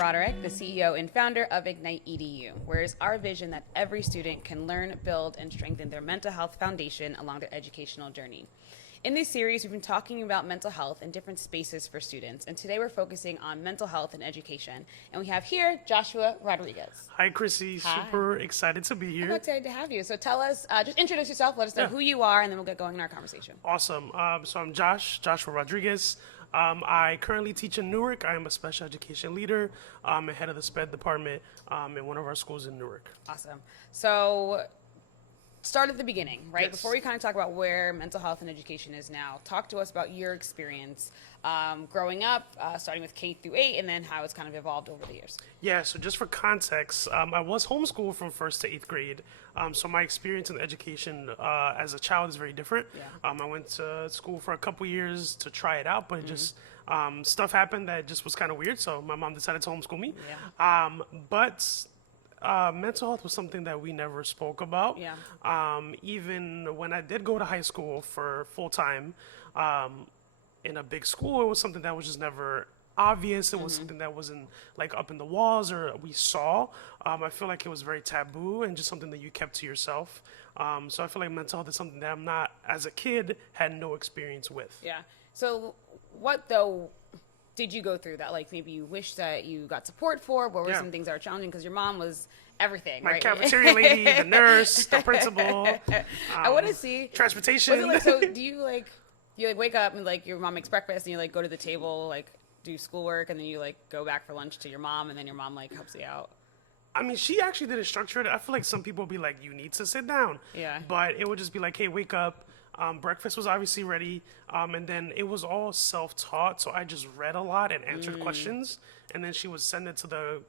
Broderick, the CEO and founder of Ignite EDU, where it's our vision that every student can learn, build, and strengthen their mental health foundation along their educational journey. In this series, we've been talking about mental health in different spaces for students, and today we're focusing on mental health and education. And we have here Joshua Rodriguez. Hi, Chrissy. Hi. Super excited to be here. I'm excited to have you. So tell us, just introduce yourself, let us know who you are, and then we'll get going in our conversation. Awesome. So I'm Joshua Rodriguez. I currently teach in Newark. I am a special education leader and head of the SPED department in one of our schools in Newark. Awesome. So start at the beginning, right? Yes. Before we kind of talk about where mental health and education is now, talk to us about your experience growing up, starting with K through 8, and then how it's kind of evolved over the years. Yeah, so just for context, I was homeschooled from 1st to 8th grade. So my experience in education as a child is very different. Yeah. I went to school for a couple years to try it out, but it just stuff happened that just was kind of weird. So my mom decided to homeschool me. Yeah. But mental health was something that we never spoke about. Yeah. Even when I did go to high school for full time in a big school, it was something that was just never obvious. It was something that wasn't like up in the walls or we saw. I feel like it was very taboo and just something that you kept to yourself. So I feel like mental health is something that I'm not, as a kid, had no experience with. Yeah. So what, though, did you go through that? Like, maybe you wish that you got support for? What were some things that were challenging? Because your mom was everything, My right? cafeteria lady, the nurse, the principal. I want to see. Transportation. Was it like, so do you wake up and like your mom makes breakfast and you like go to the table, like do schoolwork, and then you like go back for lunch to your mom, and then your mom like helps you out? I mean, she actually did it structured. I feel like some people would be like, you need to sit down. Yeah. But it would just be like, hey, wake up. Breakfast was obviously ready. And then it was all self-taught. So I just read a lot and answered questions. And then she would send it to the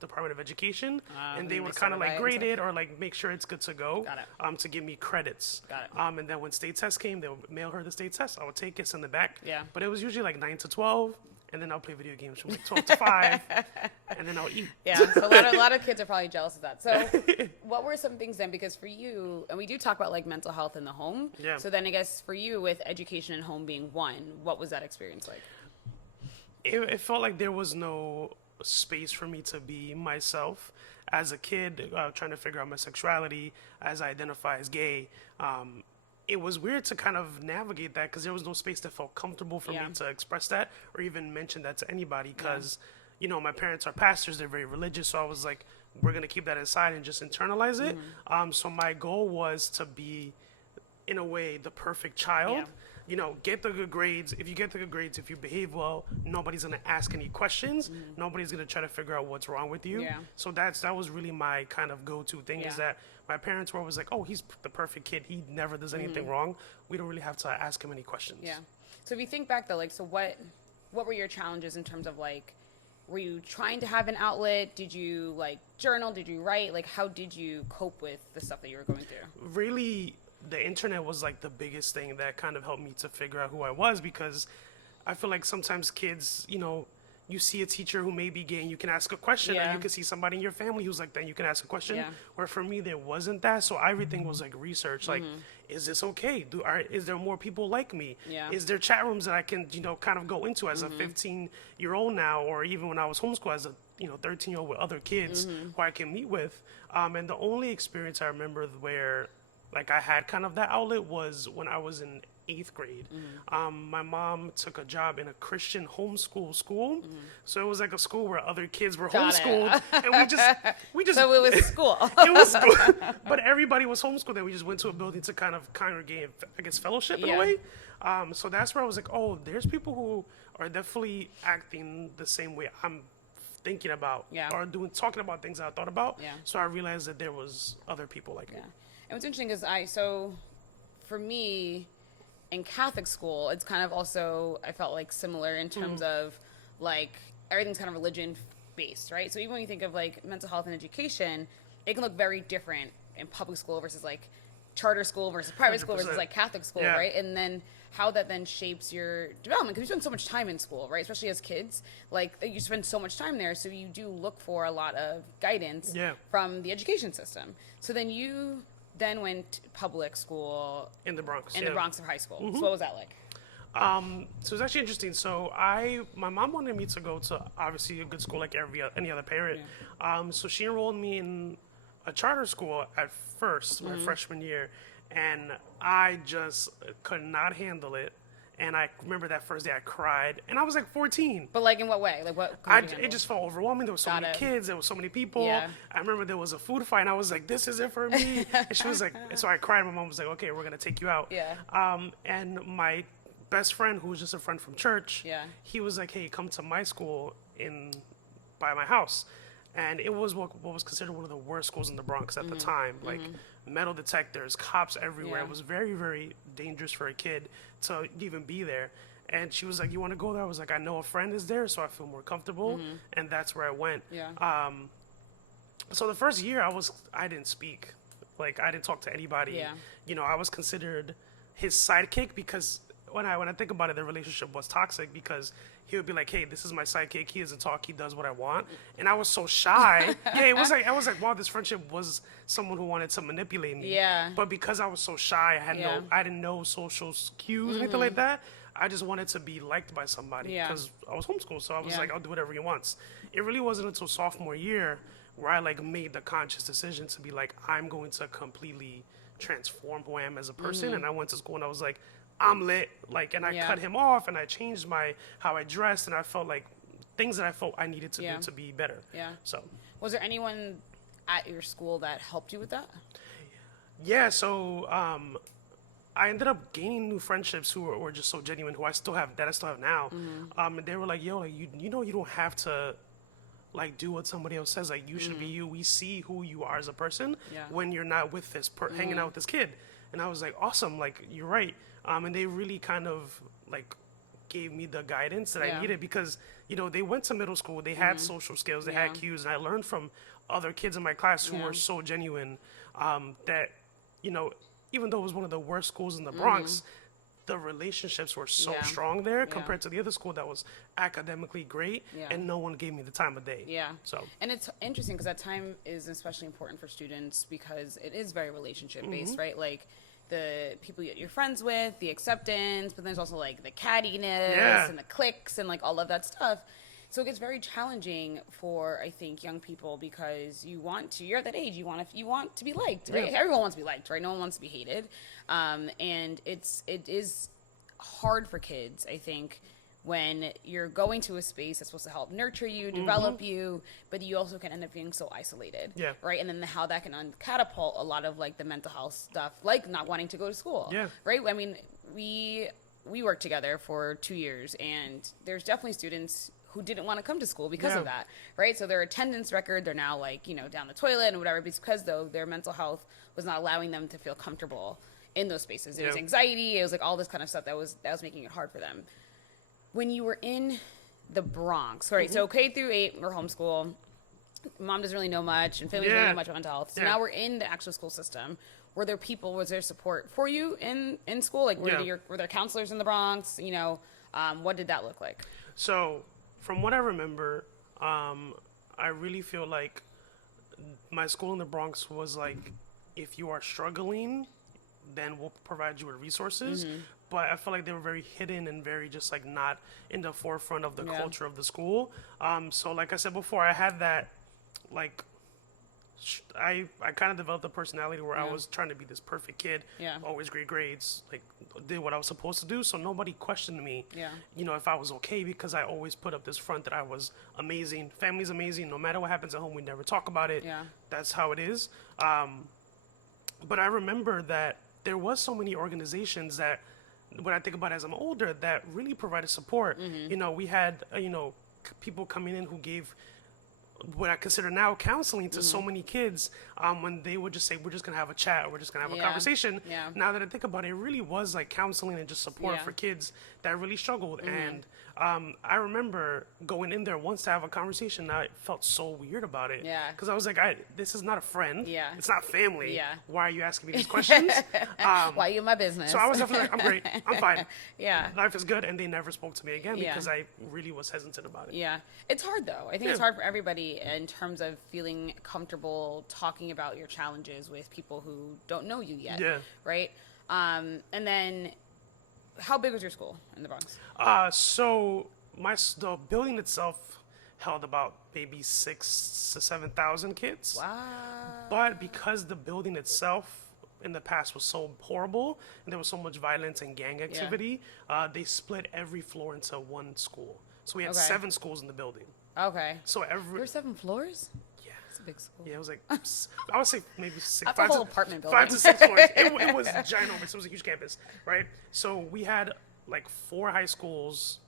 Department of Education. And they would kind of like grade it or like make sure it's good to go. Got it. To give me credits. Got it. And then when state tests came, they would mail her the state test. I would take it, send it back. Yeah. But it was usually like 9 to 12. And then I'll play video games from like 12 to 5, and then I'll eat. Yeah, so a lot of kids are probably jealous of that. So what were some things then, because for you, and we do talk about like mental health in the home. Yeah. So then I guess for you, with education and home being one, what was that experience like? It felt like there was no space for me to be myself. As a kid, trying to figure out my sexuality, as I identify as gay, it was weird to kind of navigate that because there was no space that felt comfortable for me to express that or even mention that to anybody because, you know, my parents are pastors, they're very religious, so I was like, we're going to keep that inside and just internalize it. So my goal was to be, in a way, the perfect child. Yeah. You know, get the good grades. If you get the good grades, if you behave well, nobody's going to ask any questions. Nobody's going to try to figure out what's wrong with you. Yeah. So that was really my kind of go-to thing is that my parents were always like, oh, he's the perfect kid. He never does anything wrong. We don't really have to ask him any questions. Yeah. So if you think back though, like, so what were your challenges in terms of like, were you trying to have an outlet? Did you like journal? Did you write? Like, how did you cope with the stuff that you were going through? Really, the internet was like the biggest thing that kind of helped me to figure out who I was because I feel like sometimes kids, you know, you see a teacher who may be gay and you can ask a question, or you can see somebody in your family who's like that and you can ask a question. Yeah. Where for me, there wasn't that. So everything was like research. Like, is this okay? Is there more people like me? Yeah. Is there chat rooms that I can, you know, kind of go into as a 15-year-old now, or even when I was homeschooled as a, you know, 13-year-old with other kids who I can meet with. And the only experience I remember where like I had kind of that outlet was when I was in 8th grade. My mom took a job in a Christian homeschool school. So it was like a school where other kids were homeschooled. And we just So it was school. it was school. But everybody was homeschooled and we just went to a building to kind of congregate and I guess fellowship in a way. So that's where I was like, oh, there's people who are definitely acting the same way I'm thinking about or talking about things I thought about. So I realized that there was other people like me. And what's interesting is for me, in Catholic school, it's kind of also, I felt like similar in terms of like everything's kind of religion based, right? So even when you think of like mental health and education, it can look very different in public school versus like charter school versus private school versus like Catholic school, right? And then how that then shapes your development, because you spend so much time in school, right? Especially as kids, like you spend so much time there, so you do look for a lot of guidance from the education system. So then you went to public school in the Bronx, the Bronx of high school. So what was that like? So it's actually interesting. So my mom wanted me to go to obviously a good school like any other parent. So she enrolled me in a charter school at first, my freshman year, and I just could not handle it. And I remember that first day I cried, and I was like 14. But like in what way? Like what? It just felt overwhelming. There was so many kids. There was so many people. Yeah. I remember there was a food fight, and I was like, "This isn't for me." And she was like, and so I cried. My mom was like, "Okay, we're gonna take you out." Yeah. And my best friend, who was just a friend from church, Yeah. he was like, "Hey, come to my school by my house." And it was what was considered one of the worst schools in the Bronx at the time. Like metal detectors, cops everywhere. Yeah. It was very, very dangerous for a kid to even be there. And she was like, "You want to go there?" I was like, "I know a friend is there, so I feel more comfortable." And that's where I went. Yeah. So the first year I didn't speak. Like I didn't talk to anybody. Yeah. You know, I was considered his sidekick because when I think about it, the relationship was toxic because he would be like, "Hey, this is my sidekick. He doesn't talk. He does what I want." And I was so shy. Yeah, it was like I was like, wow, this friendship was someone who wanted to manipulate me. Yeah. But because I was so shy, Yeah. I didn't know social cues or anything like that. I just wanted to be liked by somebody Yeah. because I was homeschooled. So I was Yeah. like, I'll do whatever he wants. It really wasn't until sophomore year where I like made the conscious decision to be like, I'm going to completely transform who I am as a person. And I went to school and I was like, I'm lit. Like, and I Yeah. cut him off and I changed how I dressed and I felt like things that I felt I needed to Yeah. do to be better. Yeah. So, Was there anyone at your school that helped you with that? yeah. So, I ended up gaining new friendships who were just so genuine, who I still have now. And they were like, "Yo, like you know, you don't have to like do what somebody else says. Like you should be you. We see who you are as a person Yeah. when you're not with this hanging out with this kid." And I was like, "Awesome! Like you're right." And they really kind of like gave me the guidance that Yeah. I needed because they went to middle school, they had social skills, they had Yeah. cues, and I learned from other kids in my class who Yeah. were so genuine that even though it was one of the worst schools in the Bronx, the relationships were so Yeah. strong there Yeah. compared to the other school that was academically great, Yeah. and no one gave me the time of day. Yeah. So And it's interesting because that time is especially important for students because it is very relationship based, right? Like the people you're friends with, the acceptance, but there's also like the cattiness Yeah. and the cliques and like all of that stuff. So it gets very challenging for I think young people because you're at that age you want to be liked, right? Yeah. Everyone wants to be liked, right? No one wants to be hated, and it is hard for kids, I think, when you're going to a space that's supposed to help nurture you, develop you, but you also can end up being so isolated, Yeah. right? And then how that can catapult a lot of like the mental health stuff, like not wanting to go to school, Yeah. right? I mean, we worked together for 2 years, and there's definitely students who didn't want to come to school because Yeah. of that, right? So their attendance record, they're now like, down the toilet and whatever, because though their mental health was not allowing them to feel comfortable in those spaces. It was Yeah. anxiety, it was like all this kind of stuff that was making it hard for them. When you were in the Bronx, right? So K-8, we're homeschool. Mom doesn't really know much, and family doesn't really Yeah. know much about mental health. So Yeah. now we're in the actual school system. Was there support for you in school? Like, Yeah. were there counselors in the Bronx? What did that look like? So, from what I remember, I really feel like my school in the Bronx was like, if you are struggling, then we'll provide you with resources. But I felt like they were very hidden and very just like not in the forefront of the Yeah. culture of the school. So like I said before, I had that like I kind of developed a personality where I Yeah. was trying to be this perfect kid, Yeah. always great grades, like did what I was supposed to do. So nobody questioned me, Yeah. if I was okay because I always put up this front that I was amazing. Family's amazing. No matter what happens at home, we never talk about it. Yeah. That's how it is. But I remember that there was so many organizations that, when I think about it as I'm older, that really provided support. We had, people coming in who gave what I consider now counseling to so many kids when they would just say, we're just going to have a chat, or we're just going to have a Yeah. conversation. Yeah. Now that I think about it, it really was like counseling and just support Yeah. for kids that really struggled. And I remember going in there once to have a conversation, and I felt so weird about it. Yeah. Because I was like, this is not a friend. Yeah. It's not family. Yeah. Why are you asking me these questions? Why you in my business? So I was definitely like, I'm great. I'm fine. Yeah. Life is good. And they never spoke to me again Yeah. because I really was hesitant about it. Yeah. It's hard though. I think it's Yeah. hard for everybody in terms of feeling comfortable talking about your challenges with people who don't know you yet. Yeah. Right? And then how big was your school in the Bronx? So the building itself held about maybe 6 to 7,000 kids. Wow. But because the building itself in the past was so horrible and there was so much violence and gang activity, they split every floor into one school. So we had 7 schools in the building. Okay. So There were 7 floors? yeah. It's a big school. Yeah, it was like, I would say maybe six. That's a whole apartment building. 5 to 6 floors. It was ginormous. It was a huge campus, right? So we had like 4 high schools,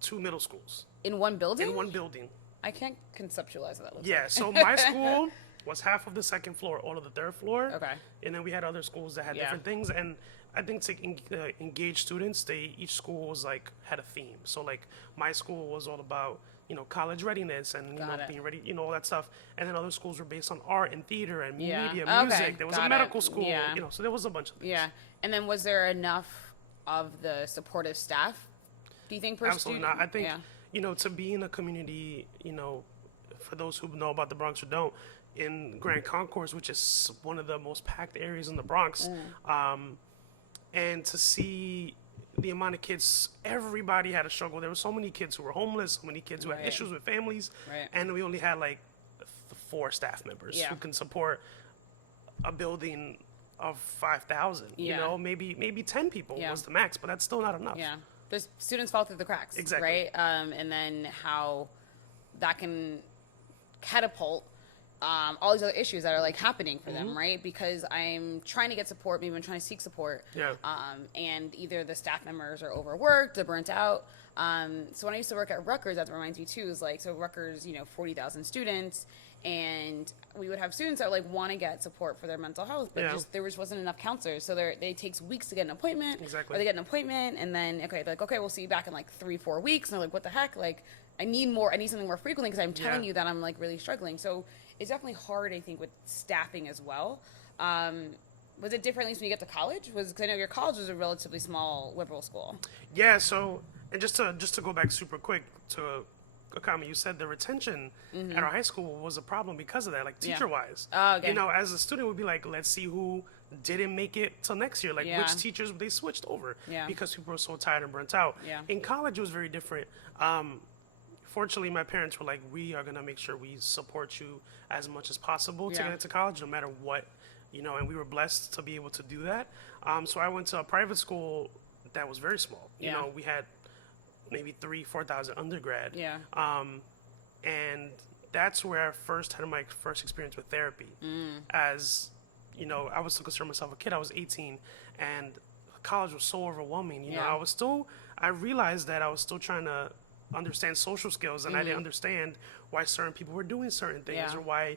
2 middle schools. In one building? In one building. I can't conceptualize what that looks Yeah, like. so my school was half of the second floor, all of the third floor. Okay. And then we had other schools that had different things. And I think to engage students, each school was like, had a theme. So like my school was all about, college readiness and, being ready, all that stuff. And then other schools were based on art and theater and media, music. There was a medical school, so there was a bunch of things. Yeah. And then was there enough of the supportive staff, do you think, per Absolutely student? not. I think, to be in a community, for those who know about the Bronx or don't, in Grand Concourse, which is one of the most packed areas in the Bronx, and to see the amount of kids, everybody had a struggle. There were so many kids who were homeless, so many kids who had issues with families, and we only had like 4 staff members who can support a building of 5,000. Maybe 10 people was the max, but that's still not enough. Yeah. The students fall through the cracks. Exactly. Right? And then how that can catapult all these other issues that are like happening for them, right? Because I'm trying to get support, maybe I'm trying to seek support, and either the staff members are overworked, they're burnt out. So when I used to work at Rutgers, that reminds me too, is like, so Rutgers, 40,000 students, and we would have students that like want to get support for their mental health, but there wasn't enough counselors. So it takes weeks to get an appointment, or they get an appointment, and then they're like, okay, we'll see you back in like 3-4 weeks, and they're like, what the heck? Like, I need something more frequently because I'm telling you that I'm like really struggling. So it's definitely hard, I think, with staffing as well. Was it different at least when you get to college? Because I know your college was a relatively small liberal school. Yeah. So, and just to go back super quick to a comment you said, the retention at our high school was a problem because of that, like teacher-wise. Oh, okay. As a student, we'd be like, let's see who didn't make it till next year. Like which teachers they switched over because people were so tired and burnt out. Yeah. In college, it was very different. Fortunately, my parents were like, we are going to make sure we support you as much as possible to get into college, no matter what, and we were blessed to be able to do that. So I went to a private school that was very small. We had maybe 3,000-4,000 undergrad. Yeah. And that's where I first had my first experience with therapy. As, I was still considering myself a kid. I was 18, and college was so overwhelming. I realized that I was still trying to understand social skills, and I didn't understand why certain people were doing certain things, or why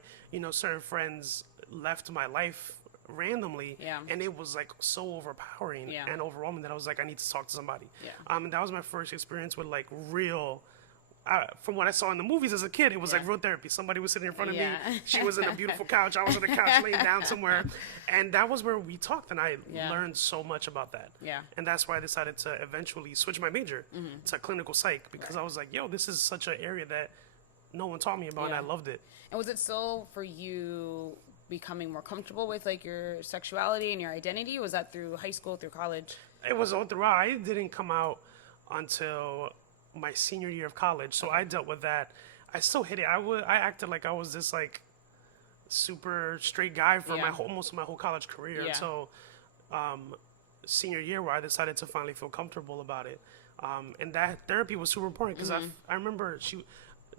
certain friends left my life randomly, and it was like so overpowering and overwhelming that I was like, I need to talk to somebody. And that was my first experience with like real, from what I saw in the movies as a kid, it was like real therapy. Somebody was sitting in front of me, she was in a beautiful couch, I was on a couch laying down somewhere, and that was where we talked, and I learned so much about that. And that's why I decided to eventually switch my major to clinical psych, because I was like, yo, this is such an area that no one taught me about, and I loved it. And was it still for you becoming more comfortable with like your sexuality and your identity? Was that through high school, through college? It was all throughout. I didn't come out until my senior year of college, so I dealt with that. I still hid it. I acted like I was this like super straight guy for most of my whole college career until senior year, where I decided to finally feel comfortable about it. And that therapy was super important because I remember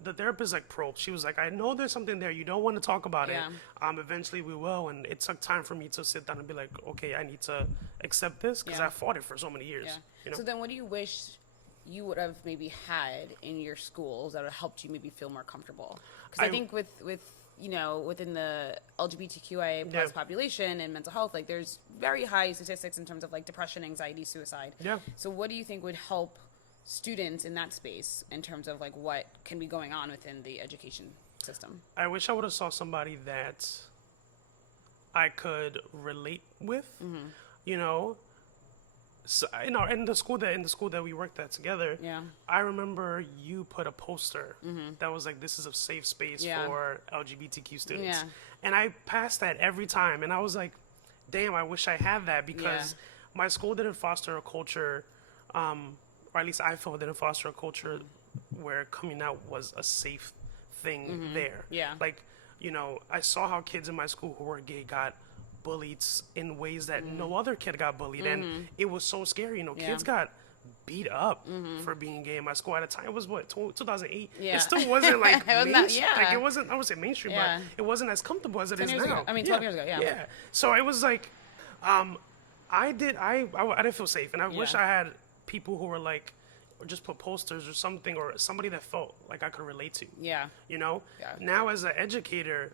the therapist like probed. She was like, I know there's something there. You don't want to talk about it. Eventually we will. And it took time for me to sit down and be like, okay, I need to accept this because I fought it for so many years. So then what do you wish you would have maybe had in your schools that would have helped you maybe feel more comfortable? Because I think with within the LGBTQIA plus population and mental health, like there's very high statistics in terms of like depression, anxiety, suicide. So what do you think would help students in that space in terms of like what can be going on within the education system? I wish I would have saw somebody that I could relate with, So, in the school that we worked at together, I remember you put a poster that was like, "This is a safe space for LGBTQ students," and I passed that every time, and I was like, "Damn, I wish I had that," because my school didn't foster a culture, or at least I felt didn't foster a culture where coming out was a safe thing there. Yeah. Like, you know, I saw how kids in my school who were gay got bullied in ways that no other kid got bullied, and it was so scary. You know, kids got beat up for being gay in my school at a time. It was what, 2008. Yeah. It still wasn't like It wasn't that- yeah. like it wasn't. I would say mainstream, Yeah. but it wasn't as comfortable as it 10 is years now. ago. I mean, 12 years ago, yeah. Yeah. So it was like, I didn't feel safe, and I wish Yeah. I had people who were like, or just put posters or something, or somebody that felt like I could relate to. Yeah. You know. Yeah. Now as an educator,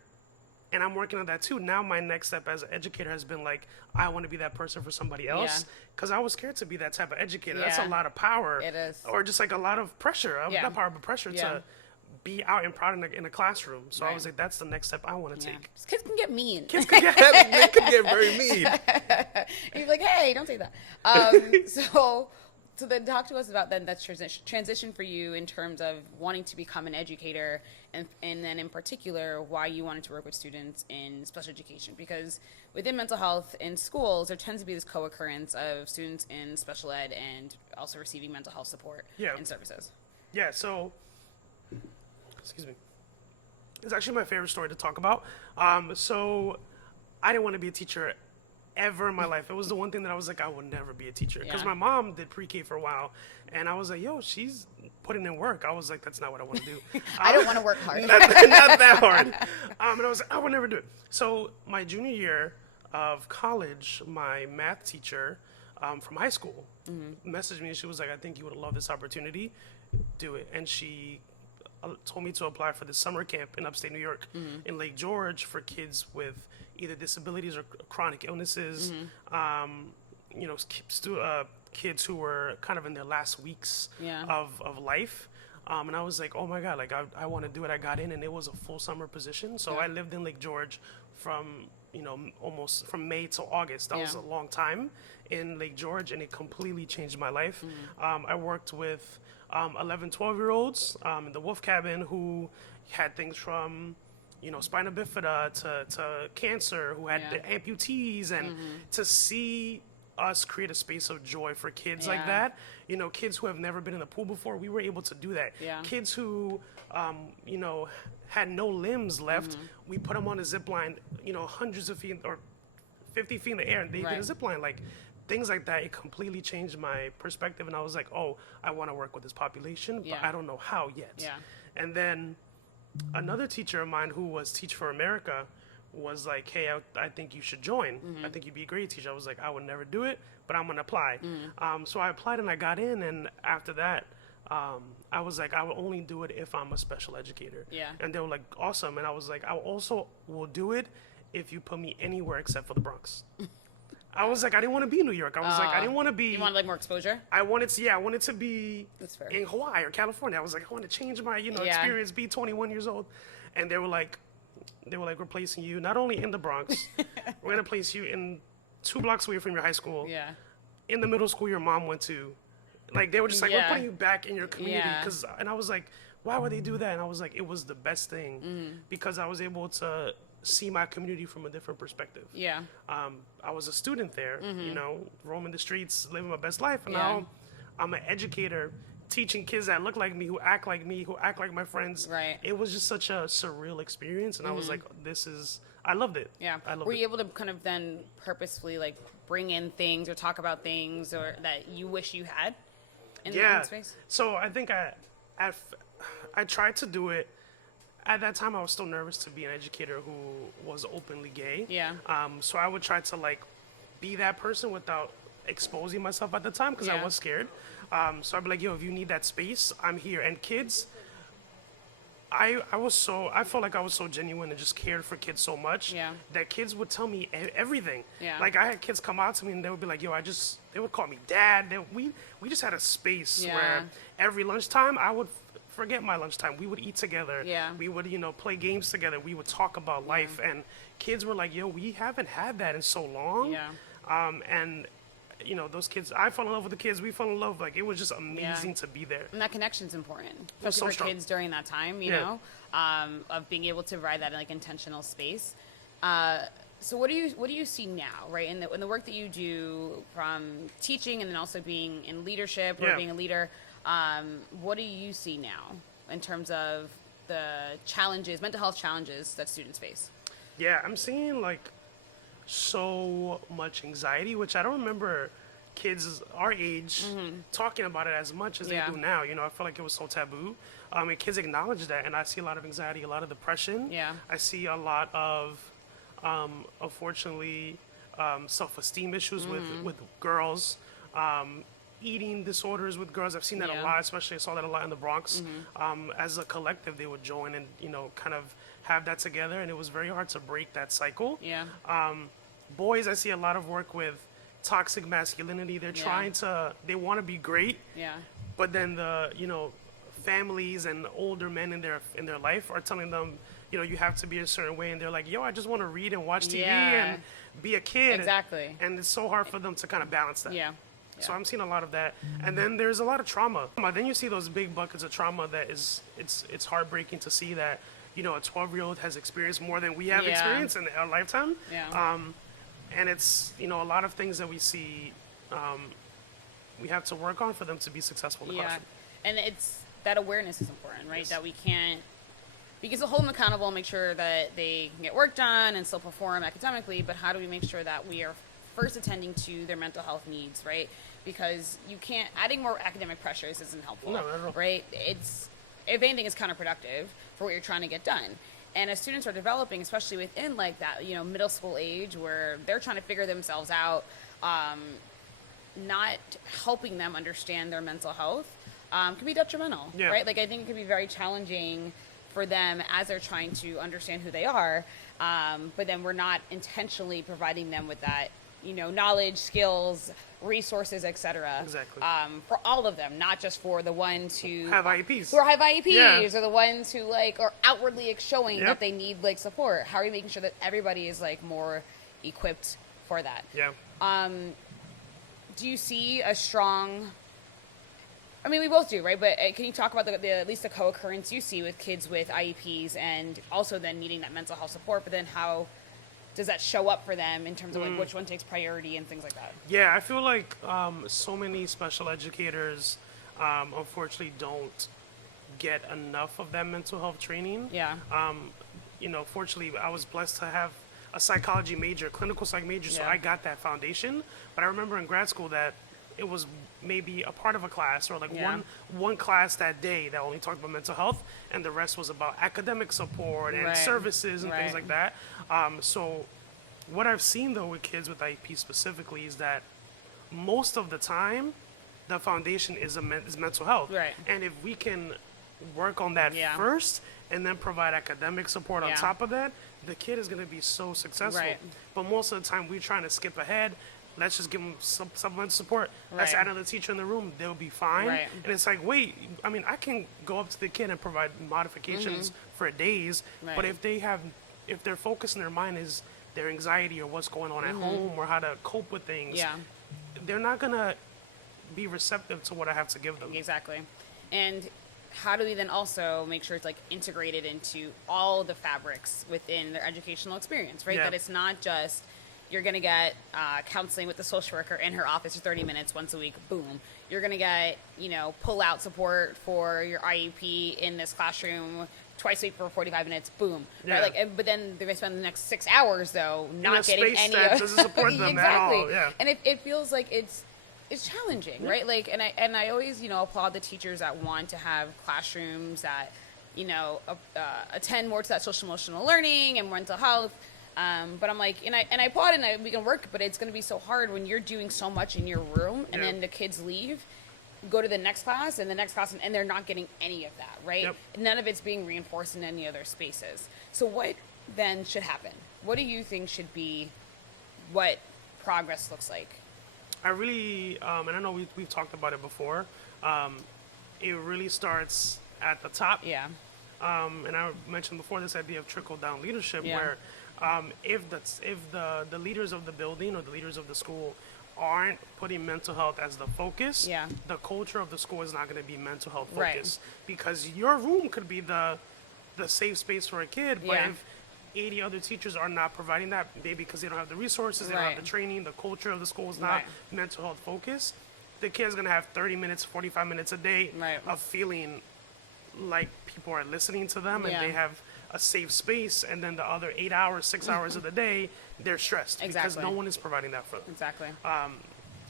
and I'm working on that too. Now my next step as an educator has been like, I want to be that person for somebody else, because I was scared to be that type of educator. That's a Yeah. lot of power. It is. Or just like a lot of pressure. Yeah. Not power, but pressure Yeah. to be out and proud in a classroom. So I Right. was like, that's the next step I want to Yeah. take. Kids can get mean. Kids could get, They could get very mean. And you're like, hey, don't say that. So then talk to us about then that transition for you in terms of wanting to become an educator, and then in particular why you wanted to work with students in special education, because within mental health in schools there tends to be this co-occurrence of students in special ed and also receiving mental health support Yeah. and services. Yeah, so, excuse me. It's actually my favorite story to talk about. So, I didn't want to be a teacher ever in my life. It was the one thing that I was like, I will never be a teacher. Because Yeah. my mom did pre-K for a while, and I was like, yo, she's putting in work. I was like, that's not what I want to do. I don't want to work hard. not that hard. And I was like, I would never do it. So, my junior year of college, my math teacher from high school messaged me, and she was like, I think you would love this opportunity. Do it. And she told me to apply for this summer camp in upstate New York in Lake George for kids with either disabilities or chronic illnesses. You know, kids who were kind of in their last weeks Yeah. of life. And I was like, oh my God, like I want to do it. I got in, and it was a full summer position. So Yeah. I lived in Lake George from, you know, almost from May till August. That was Yeah. a long time in Lake George, and it completely changed my life. I worked with 11, 12-year-olds in the Wolf Cabin who had things from, you know, spina bifida to cancer, who had Yeah. the amputees, and to see us create a space of joy for kids like Yeah. that, you know, kids who have never been in the pool before, we were able to do that. Yeah. Kids who, you know, had no limbs left, we put them on a zip line, you know, hundreds of feet or 50 feet in the air, and they did a Right. zip line. Like, things like that, it completely changed my perspective, and I was like, oh, I want to work with this population, but Yeah. I don't know how yet. Yeah. And then another teacher of mine who was Teach for America was like, hey, I think you should join. I think you'd be a great teacher. I was like, I would never do it, but I'm going to apply. So I applied, and I got in, and after that, I was like, I will only do it if I'm a special educator. Yeah. And they were like, awesome. And I was like, I also will do it if you put me anywhere except for the Bronx. I was like, I didn't want to be in New York. I was like, I didn't want to be. You want like more exposure? I wanted to be That's fair. in Hawaii or California. I was like, I want to change my, you know, Yeah. experience, be 21 years old. And they were like, we're placing you not only in the Bronx, we're going to place you in 2 blocks away from your high school, Yeah. in the middle school your mom went to. Like, they were just like, we're Yeah. putting you back in your community. Yeah. And I was like, why would they do that? And I was like, it was the best thing because I was able to see my community from a different perspective. Yeah. I was a student there, you know, roaming the streets, living my best life. And Yeah. now I'm an educator teaching kids that look like me, who act like my friends. Right. It was just such a surreal experience. And I was like, I loved it. Yeah. I loved Were it. you able to kind of then purposefully like bring in things or talk about things or that you wish you had in the space? So I think I tried to do it. At that time, I was still nervous to be an educator who was openly gay. Yeah. So I would try to like be that person without exposing myself at the time because I Yeah. was scared. So I'd be like, yo, if you need that space, I'm here. And kids, I felt like I was so genuine and just cared for kids so much Yeah. that kids would tell me everything. Yeah. Like I had kids come out to me and they would be like, yo, they would call me dad. We just had a space Yeah. where every lunchtime I would forget my lunchtime. We would eat together. Yeah. We would, play games together. We would talk about life. And kids were like, yo, we haven't had that in so long. Yeah. And, those kids, I fell in love with the kids. We fell in love. Like, it was just amazing to be there. And that connection's important, was so especially for strong. kids during that time, Yeah. of being able to provide that like intentional space. So what do you see now, right? In the work that you do from teaching and then also being in leadership or being a leader, what do you see now in terms of the challenges, mental health challenges that students face? Yeah, I'm seeing like so much anxiety, which I don't remember kids our age talking about it as much as they do now. You know, I feel like it was so taboo. And kids acknowledge that, and I see a lot of anxiety, a lot of depression. Yeah. I see a lot of, unfortunately, self-esteem issues with girls. Eating disorders with girls. I've seen that a lot, especially I saw that a lot in the Bronx. As a collective, they would join and, you know, kind of have that together, and it was very hard to break that cycle. Yeah. Boys, I see a lot of work with toxic masculinity. They're trying to, they want to be great, Yeah. but then the, you know, families and older men in their life are telling them, you know, you have to be a certain way, and they're like, yo, I just want to read and watch TV and be a kid. Exactly. And it's so hard for them to kind of balance that. Yeah. So I'm seeing a lot of that, and then there's a lot of trauma. Then you see those big buckets of trauma that it's heartbreaking to see that, you know, a 12-year-old has experienced more than we have experienced in our lifetime. Yeah. And it's, you know, a lot of things that we see we have to work on for them to be successful in the classroom. And it's that awareness is important, right? Yes. That we can't, because to hold them accountable and make sure that they can get work done and still perform academically, but how do we make sure that we are first attending to their mental health needs, right? Because you can't, adding more academic pressures isn't helpful, no, not at all. Right? It's, if anything, is counterproductive for what you're trying to get done. And as students are developing, especially within like that, you know, middle school age where they're trying to figure themselves out, not helping them understand their mental health can be detrimental, right? Like I think it can be very challenging for them as they're trying to understand who they are, but then we're not intentionally providing them with that, you know, knowledge, skills, resources, etc. Exactly. For all of them, not just for the ones who have IEPs, or the ones who like are outwardly showing that they need like support. How are you making sure that everybody is like more equipped for that? Yeah. Do you see a strong? I mean, we both do, right? But can you talk about the at least the co-occurrence you see with kids with IEPs and also then needing that mental health support? But then how does that show up for them in terms of like which one takes priority and things like that? Yeah, I feel like so many special educators unfortunately don't get enough of that mental health training. Yeah. You know, fortunately, I was blessed to have a psychology major, clinical psych major, so I got that foundation. But I remember in grad school that it was maybe a part of a class or like one class that day that only talked about mental health, and the rest was about academic support and services and things like that. So what I've seen though with kids with IEP specifically is that most of the time the foundation is mental health. Right. And if we can work on that first and then provide academic support on top of that, the kid is going to be so successful. Right. But most of the time we're trying to skip ahead. Let's just give them supplemental support. Let's add another teacher in the room. They'll be fine. Right. And it's like, wait, I mean, I can go up to the kid and provide modifications for days. Right. But if their focus in their mind is their anxiety or what's going on at home or how to cope with things, they're not going to be receptive to what I have to give them. Exactly. And how do we then also make sure it's like integrated into all the fabrics within their educational experience, right? That it's not just you're going to get counseling with the social worker in her office for 30 minutes once a week, boom. You're going to get, you know, pull-out support for your IEP in this classroom twice a week for 45 minutes, boom. Right? Like, but then they're going to spend the next 6 hours, though, not getting any of doesn't support them at all. Yeah. And it feels like it's challenging, right? Like, and I always, you know, applaud the teachers that want to have classrooms that, you know, attend more to that social emotional learning and mental health. But I'm like, and I applaud it, and we can work, but it's going to be so hard when you're doing so much in your room, and then the kids leave, go to the next class, and they're not getting any of that, right? Yep. None of it's being reinforced in any other spaces. So what then should happen? What do you think should be what progress looks like? I really, and I know we've talked about it before, it really starts at the top. Yeah. And I mentioned before this idea of trickle-down leadership where if the leaders of the building or the leaders of the school aren't putting mental health as the focus, the culture of the school is not going to be mental health focused. Because your room could be the safe space for a kid, but if 80 other teachers are not providing that, maybe because they don't have the resources, they don't have the training, the culture of the school is not mental health focused. The kid's gonna have 30 minutes, 45 minutes a day of feeling like people are listening to them and they have a safe space, and then the other 8 hours, 6 hours of the day, they're stressed because no one is providing that for them. Exactly.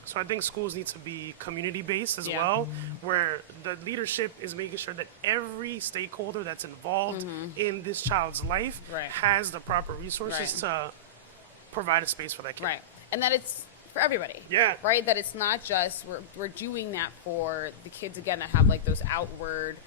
So I think schools need to be community-based as well, where the leadership is making sure that every stakeholder that's involved in this child's life has the proper resources to provide a space for that kid. Right. And that it's for everybody. Yeah. Right? That it's not just, we're doing that for the kids, again, that have like those outward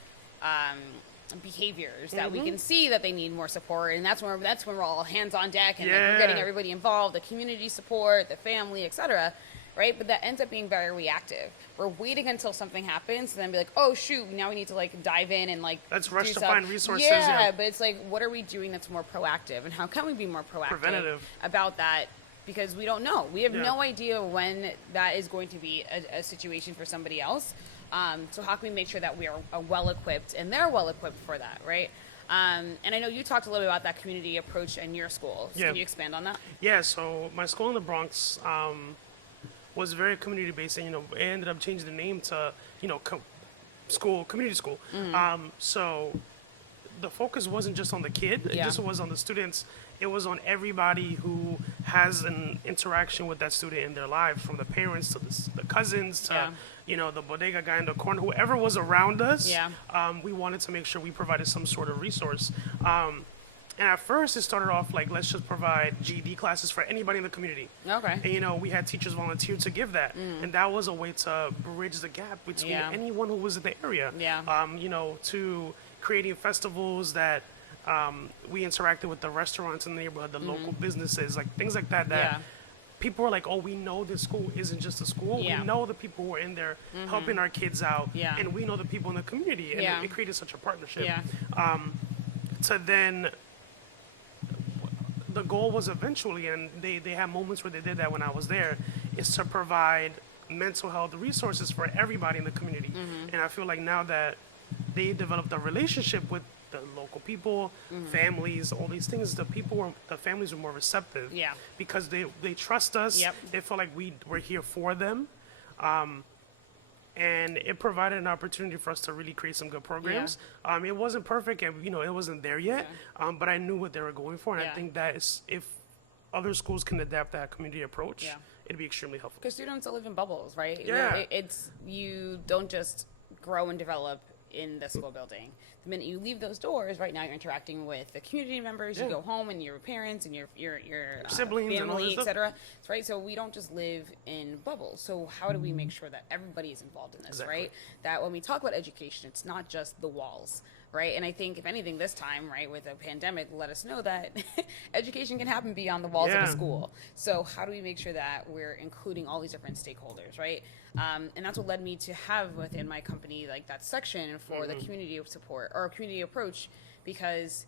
behaviors that we can see that they need more support, and that's when we're all hands on deck, and like, we're getting everybody involved, the community support, the family, etc. Right? But that ends up being very reactive. We're waiting until something happens and then be like, oh shoot, now we need to like dive in and like let's rush to find resources. Yeah, but it's like, what are we doing that's more proactive, and how can we be more proactive about that? Because we don't know. We have no idea when that is going to be a situation for somebody else. So how can we make sure that we are well equipped and they're well equipped for that, right? And I know you talked a little bit about that community approach in your school. So can you expand on that? Yeah, so my school in the Bronx was very community based, and it ended up changing the name to community school. So the focus wasn't just on the kid; it just was on the students. It was on everybody who has an interaction with that student in their lives, from the parents to the cousins to the bodega guy in the corner, whoever was around us. We wanted to make sure we provided some sort of resource. And at first, it started off like, let's just provide GED classes for anybody in the community. Okay. And, we had teachers volunteer to give that. And that was a way to bridge the gap between anyone who was in the area. To creating festivals that we interacted with the restaurants in the neighborhood, the local businesses, like things like that, people were like, oh, we know this school isn't just a school. We know the people who are in there helping our kids out. And we know the people in the community. And it created such a partnership. So then the goal was eventually, and they had moments where they did that when I was there, is to provide mental health resources for everybody in the community. And I feel like now that they developed a relationship with the local people, families, all these things, the families were more receptive. Because they trust us. They feel like we're here for them. And it provided an opportunity for us to really create some good programs. It wasn't perfect, and it wasn't there yet. But I knew what they were going for, and I think that if other schools can adapt that community approach, it'd be extremely helpful. Because students live in bubbles, right? It's you don't just grow and develop in the school building. The minute you leave those doors, right now you're interacting with the community members. You go home and your parents and your siblings, family, etc. Right. So we don't just live in bubbles. So how do we make sure that everybody is involved in this, right? That when we talk about education, it's not just the walls, right? And I think if anything, this time, right, with a pandemic, let us know that education can happen beyond the walls of a school. So how do we make sure that we're including all these different stakeholders, right? And that's what led me to have within my company like that section for the community support or community approach, because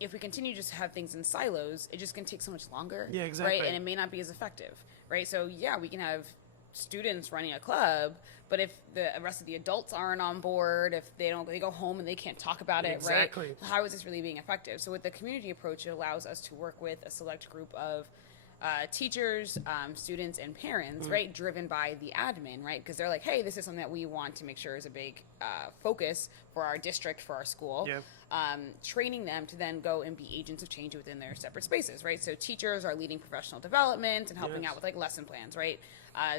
if we continue just to have things in silos, it just can take so much longer, right? And it may not be as effective, right? So we can have students running a club, but if the rest of the adults aren't on board, if they go home and they can't talk about it, right? How is this really being effective? So with the community approach, it allows us to work with a select group of teachers, students, and parents, right, driven by the admin, right, because they're like, hey, this is something that we want to make sure is a big focus for our district, for our school. Training them to then go and be agents of change within their separate spaces, right? So teachers are leading professional development and helping out with like lesson plans, right?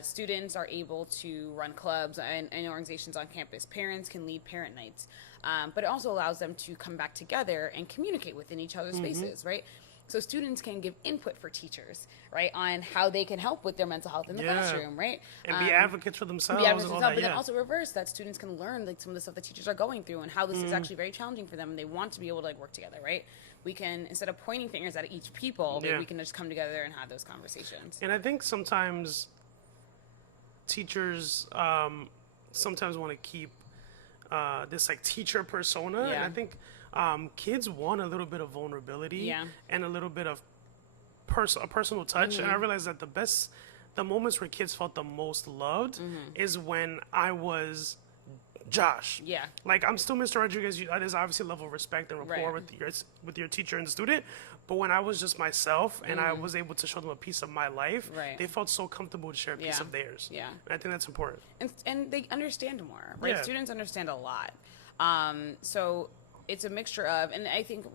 Students are able to run clubs and organizations on campus. Parents can lead parent nights, but it also allows them to come back together and communicate within each other's spaces, right? So students can give input for teachers, right, on how they can help with their mental health in the classroom, right? And be advocates for themselves. But then also reverse that, students can learn like some of the stuff that teachers are going through and how this is actually very challenging for them, and they want to be able to like work together, right? We can, instead of pointing fingers at each people, maybe we can just come together and have those conversations. And I think sometimes teachers sometimes want to keep this like teacher persona, and I think kids want a little bit of vulnerability and a little bit of a personal touch. And I realized that the moments where kids felt the most loved is when I was Josh. Yeah. Like, I'm still Mr. Rodriguez. There's obviously a level of respect and rapport Right. with your teacher and the student. But when I was just myself and I was able to show them a piece of my life, Right. they felt so comfortable to share a piece Yeah. of theirs. Yeah. And I think that's important. And they understand more, right? Yeah. Students understand a lot. So it's a mixture of, and I think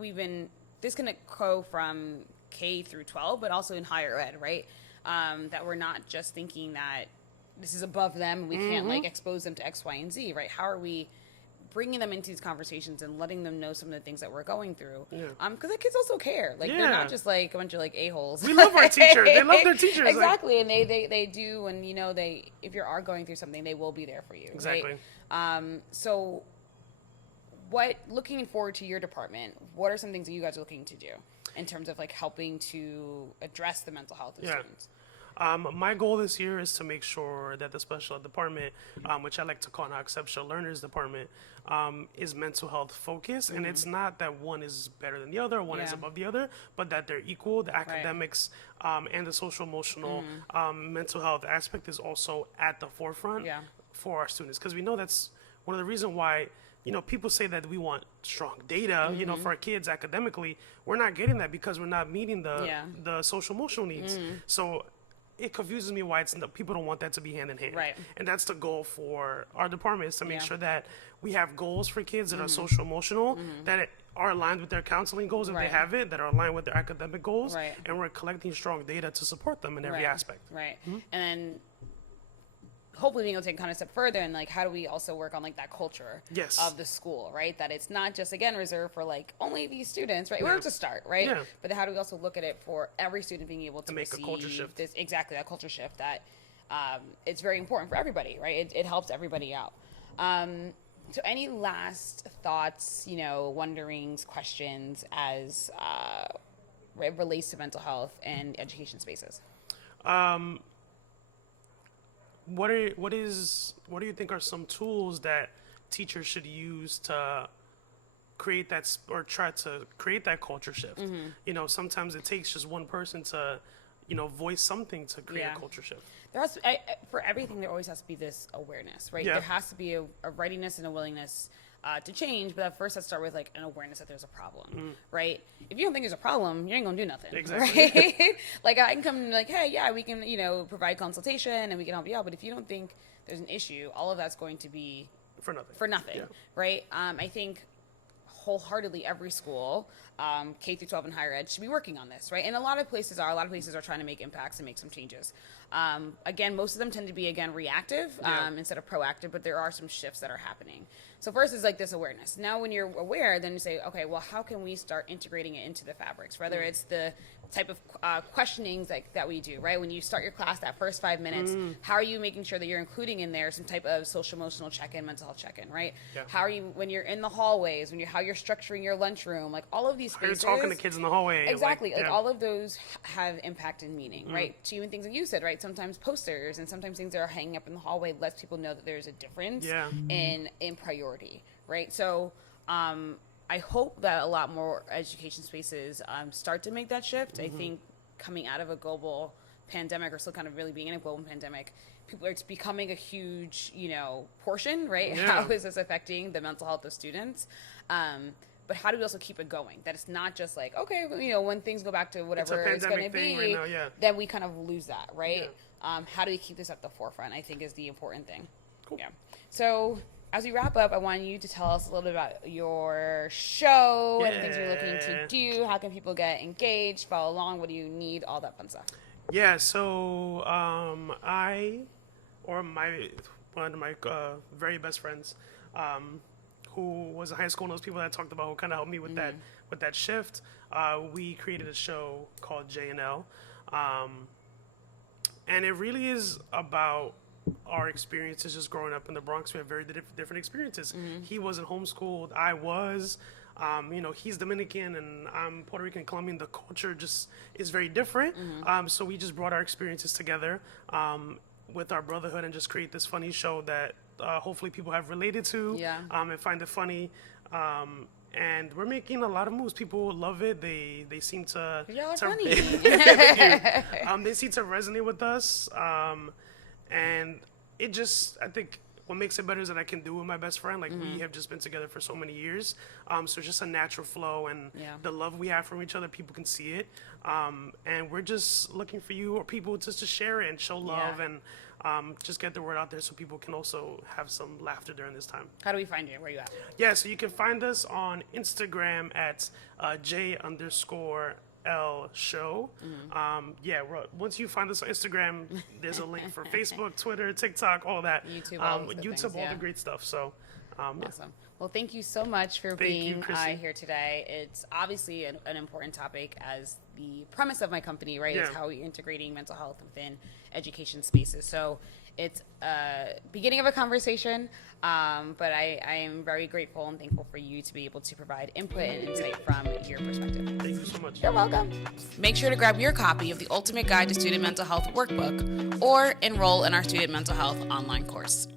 this can go from K through 12, but also in higher ed, right? That we're not just thinking that this is above them and we can't like expose them to X, Y, and Z, right? How are we bringing them into these conversations and letting them know some of the things that we're going through? Yeah. Because the kids also care. Like, they're Yeah. not just like a bunch of like a-holes. We love our teachers. They love their teachers. Like, Exactly. And they do. And, if you are going through something, they will be there for you. Exactly. Right? So looking forward to your department, what are some things that you guys are looking to do in terms of like helping to address the mental health of students? My goal this year is to make sure that the special ed department, which I like to call an exceptional learners department, is mental health focused. And it's not that one is better than the other, one is Yeah. above the other, but that they're equal. The academics and the social emotional mental health aspect is also at the forefront Yeah. for our students. Because we know that's one of the reasons why people say that we want strong data, for our kids academically. We're not getting that because we're not meeting the social emotional needs. So it confuses me why people don't want that to be hand in hand. Right. And that's the goal for our department, is to make Yeah. sure that we have goals for kids that are social emotional, that are aligned with their counseling goals if Right. they have it, that are aligned with their academic goals. Right. And we're collecting strong data to support them in every Right. aspect. Right. And then hopefully being able to take kind of a step further and like how do we also work on like that culture Yes. of the school, right? That it's not just again reserved for like only these students, right? Where it's a start, right? Yeah. But how do we also look at it for every student being able to make a culture receive shift. that culture shift that it's very important for everybody, right? It helps everybody out. So any last thoughts, wonderings, questions as it relates to mental health and education spaces? What do you think are some tools that teachers should use to create that or try to create that culture shift? Sometimes it takes just one person to voice something to create Yeah. a culture shift. For everything, there always has to be this awareness, right? Yeah. There has to be a readiness and a willingness to change, but at first let's start with like an awareness that there's a problem, right? If you don't think there's a problem, you ain't gonna do nothing, Exactly. right? Like I can come and be like, hey, yeah, we can, provide consultation and we can help you out, but if you don't think there's an issue, all of that's going to be For nothing. for nothing, Yeah. right? I think wholeheartedly every school, K through 12 and higher ed, should be working on this, right? And a lot of places are trying to make impacts and make some changes. Again, most of them tend to be reactive Yeah. instead of proactive, but there are some shifts that are happening. So first is like this awareness. Now when you're aware, then you say, okay, well, how can we start integrating it into the fabrics? Whether it's the type of questionings that we do, right? When you start your class, that first 5 minutes, how are you making sure that you're including in there some type of social emotional check-in, mental health check-in, right? Yeah. How are you, when you're in the hallways, how you're structuring your lunchroom, like all of these How you're spaces. talking to kids in the hallway. Exactly. Like yeah. all of those have impact and meaning, right? To even things that you said, right? Sometimes posters and sometimes things that are hanging up in the hallway lets people know that there's a difference Yeah. in priority, right? So I hope that a lot more education spaces start to make that shift. I think coming out of a global pandemic, or still kind of really being in a global pandemic, it's becoming a huge, portion, right? Yeah. How is this affecting the mental health of students? But how do we also keep it going? That it's not just like, okay, when things go back to whatever it's going to thing be, right now, yeah. then we kind of lose that, right? How do we keep this at the forefront, I think, is the important thing. Cool. Yeah. So as we wrap up, I want you to tell us a little bit about your show and things you're looking to do. How can people get engaged, follow along? What do you need? All that fun stuff. Yeah, so one of my very best friends, who was in high school, and those people that I talked about who kind of helped me with that shift, we created a show called J&L, and it really is about our experiences just growing up in the Bronx. We have very different experiences. He wasn't homeschooled. I was. He's Dominican and I'm Puerto Rican, Colombian. The culture just is very different. So we just brought our experiences together with our brotherhood and just create this funny show that hopefully people have related to and find it funny. And we're making a lot of moves. People love it. They seem to. Y'all are funny. They seem to resonate with us. And it just, I think, what makes it better is that I can do it with my best friend. Like we have just been together for so many years. So it's just a natural flow, and the love we have from each other, people can see it. And we're just looking for you or people just to share it and show love and just get the word out there so people can also have some laughter during this time. How do we find you? Where are you at? Yeah, so you can find us on Instagram at J_L show. Once you find us on Instagram, there's a link for Facebook, Twitter, TikTok, all that. YouTube, all the things, all yeah. the great stuff. So, Awesome. Well, thank you so much for you, being Chrissy. here today. It's obviously an important topic, as the premise of my company, right, is how we're integrating mental health within education spaces. So it's a beginning of a conversation, but I am very grateful and thankful for you to be able to provide input and insight from your perspective. Thank you so much. You're welcome. Make sure to grab your copy of the Ultimate Guide to Student Mental Health workbook or enroll in our Student Mental Health online course.